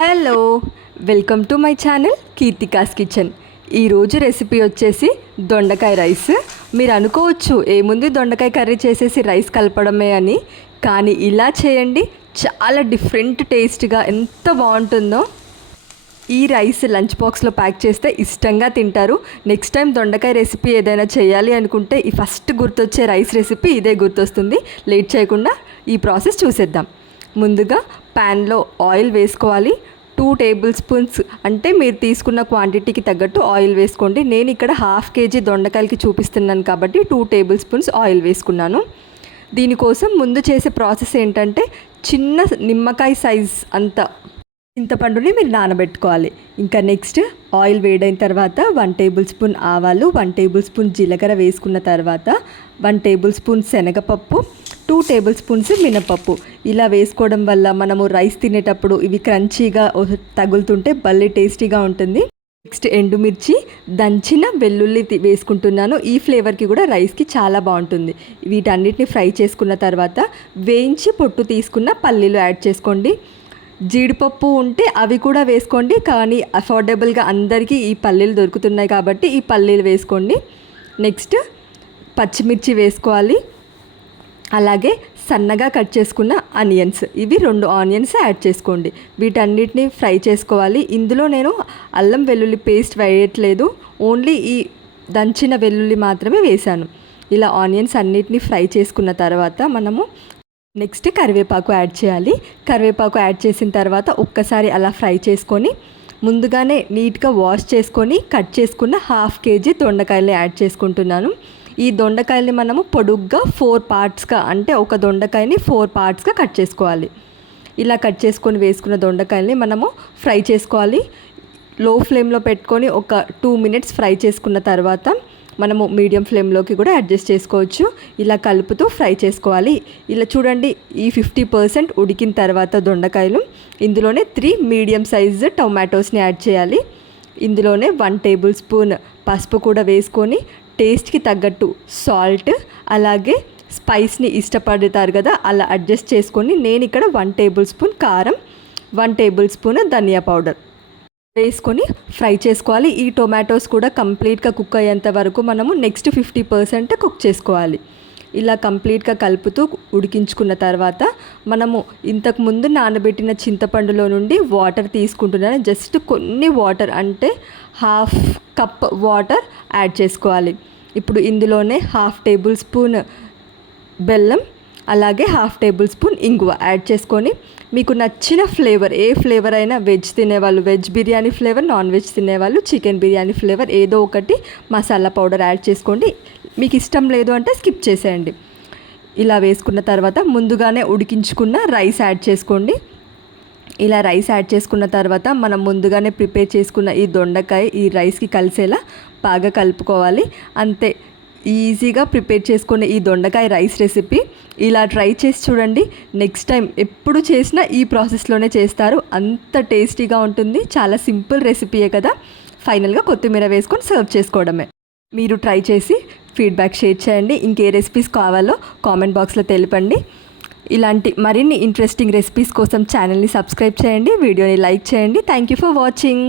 Hello, welcome to my channel Keerthika's kitchen. ఈరోజు recipe వచ్చేసి దొండకాయ రైస్. మీరు అనుకోవచ్చు ఏముంది దొండకాయ కర్రీ చేసేసి రైస్ కలపడమే అని, కానీ ఇలా చేయండి, చాలా డిఫరెంట్ టేస్ట్గా ఎంత బాగుంటుందో. ఈ రైస్ లంచ్ బాక్స్లో ప్యాక్ చేస్తే ఇష్టంగా తింటారు. నెక్స్ట్ టైం దొండకాయ రెసిపీ ఏదైనా చేయాలి అనుకుంటే ఈ ఫస్ట్ గుర్తొచ్చే రైస్ రెసిపీ ఇదే గుర్తొస్తుంది. లేట్ చేయకుండా ఈ ప్రాసెస్ చూసేద్దాం. ముందుగా ప్యాన్లో ఆయిల్ వేసుకోవాలి. 2 టేబుల్ స్పూన్స్ అంటే మీరు తీసుకున్న క్వాంటిటీకి తగ్గట్టు ఆయిల్ వేసుకోండి. నేను ఇక్కడ 1/2 కేజీ దొండకాయలకి చూపిస్తున్నాను కాబట్టి 2 టేబుల్ స్పూన్స్ ఆయిల్ వేసుకున్నాను. దీనికోసం ముందు చేసే ప్రాసెస్ ఏంటంటే చిన్న నిమ్మకాయ సైజ్ అంత చింతపండుని మీరు నానబెట్టుకోవాలి. ఇంకా నెక్స్ట్ ఆయిల్ వేడైన తర్వాత 1 టేబుల్ స్పూన్ ఆవాలు, 1 టేబుల్ స్పూన్ జీలకర్ర వేసుకున్న తర్వాత 1 టేబుల్ స్పూన్ శనగపప్పు, 2 టేబుల్ స్పూన్స్ మినపప్పు. ఇలా వేసుకోవడం వల్ల మనము రైస్ తినేటప్పుడు ఇవి క్రంచీగా తగులుతుంటే భలే టేస్టీగా ఉంటుంది. నెక్స్ట్ ఎండుమిర్చి, దంచిన వెల్లుల్లి వేసుకుంటున్నాను. ఈ ఫ్లేవర్కి కూడా రైస్కి చాలా బాగుంటుంది. వీటన్నిటిని ఫ్రై చేసుకున్న తర్వాత వేయించి పొట్టు తీసుకున్న పల్లీలు యాడ్ చేసుకోండి. జీడిపప్పు ఉంటే అవి కూడా వేసుకోండి, కానీ అఫోర్డబుల్గా అందరికీ ఈ పల్లీలు దొరుకుతున్నాయి కాబట్టి ఈ పల్లీలు వేసుకోండి. నెక్స్ట్ పచ్చిమిర్చి వేసుకోవాలి. అలాగే సన్నగా కట్ చేసుకున్న ఆనియన్స్, ఇవి 2 ఆనియన్స్ యాడ్ చేసుకోండి. వీటన్నిటిని ఫ్రై చేసుకోవాలి. ఇందులో నేను అల్లం వెల్లుల్లి పేస్ట్ వేయట్లేదు, ఓన్లీ ఈ దంచిన వెల్లుల్లి మాత్రమే వేశాను. ఇలా ఆనియన్స్ అన్నిటిని ఫ్రై చేసుకున్న తర్వాత మనము నెక్స్ట్ కరివేపాకు యాడ్ చేయాలి. కరివేపాకు యాడ్ చేసిన తర్వాత ఒక్కసారి అలా ఫ్రై చేసుకొని ముందుగానే నీట్గా వాష్ చేసుకొని కట్ చేసుకున్న 1/2 కేజీ దొండకాయలు యాడ్ చేసుకుంటున్నాను. ఈ దొండకాయల్ని మనము పొడుగ్గా 4 పార్ట్స్గా, అంటే ఒక దొండకాయని 4 పార్ట్స్గా కట్ చేసుకోవాలి. ఇలా కట్ చేసుకొని వేసుకున్న దొండకాయల్ని మనము ఫ్రై చేసుకోవాలి. లో ఫ్లేమ్లో పెట్టుకొని ఒక 2 మినిట్స్ ఫ్రై చేసుకున్న తర్వాత మనము మీడియం ఫ్లేమ్లోకి కూడా అడ్జస్ట్ చేసుకోవచ్చు. ఇలా కలుపుతూ ఫ్రై చేసుకోవాలి. ఇలా చూడండి, ఈ 50% ఉడికిన తర్వాత దొండకాయలు ఇందులోనే 3 మీడియం సైజు టొమాటోస్ని యాడ్ చేయాలి. ఇందులోనే 1 టేబుల్ స్పూన్ పసుపు కూడా వేసుకొని టేస్ట్కి తగ్గట్టు సాల్ట్, అలాగే స్పైస్ని ఇష్టపడతారు కదా అలా అడ్జస్ట్ చేసుకొని నేను ఇక్కడ 1 టేబుల్ స్పూన్ కారం, 1 టేబుల్ స్పూన్ ధనియా పౌడర్ వేసుకొని ఫ్రై చేసుకోవాలి. ఈ టొమాటోస్ కూడా కంప్లీట్గా కుక్ అయ్యేంత వరకు మనము నెక్స్ట్ 50% కుక్ చేసుకోవాలి. ఇలా కంప్లీట్గా కలుపుతూ ఉడికించుకున్న తర్వాత మనము ఇంతకుముందు నానబెట్టిన చింతపండులో నుండి వాటర్ తీసుకుంటున్నాను. జస్ట్ కొన్ని వాటర్, అంటే 1/2 కప్ వాటర్ యాడ్ చేసుకోవాలి. ఇప్పుడు ఇందులోనే 1/2 టేబుల్ స్పూన్ బెల్లం, అలాగే 1/2 టేబుల్ స్పూన్ ఇంగువ యాడ్ చేసుకొని మీకు నచ్చిన ఫ్లేవర్, ఏ ఫ్లేవర్ అయినా, వెజ్ తినేవాళ్ళు veg biryani flavour, non veg తినేవాళ్ళు చికెన్ బిర్యానీ ఫ్లేవర్, ఏదో ఒకటి మసాలా పౌడర్ యాడ్ చేసుకోండి. మీకు ఇష్టం లేదు అంటే స్కిప్ చేసేయండి. ఇలా వేసుకున్న తర్వాత ముందుగానే ఉడికించుకున్న రైస్ యాడ్ చేసుకోండి. ఇలా రైస్ యాడ్ చేసుకున్న తర్వాత మనం ముందుగానే ప్రిపేర్ చేసుకున్న ఈ దొండకాయ ఈ రైస్కి కలిసేలా బాగా కలుపుకోవాలి. అంతే, ఈజీగా ప్రిపేర్ చేసుకునే ఈ దొండకాయ రైస్ రెసిపీ ఇలా ట్రై చేసి చూడండి. నెక్స్ట్ టైం ఎప్పుడు చేసినా ఈ ప్రాసెస్లోనే చేస్తారు, అంత టేస్టీగా ఉంటుంది. చాలా సింపుల్ రెసిపీయే కదా. ఫైనల్గా కొత్తిమీర వేసుకొని సర్వ్ చేసుకోవడమే. మీరు ట్రై చేసి ఫీడ్బ్యాక్ షేర్ చేయండి. ఇంకే రెసిపీస్ కావాలో కామెంట్ బాక్స్లో తెలపండి. ఇలాంటి మరిన్ని ఇంట్రెస్టింగ్ రెసిపీస్ కోసం ఛానల్ని సబ్స్క్రైబ్ చేయండి, వీడియోని లైక్ చేయండి. Thank you for watching.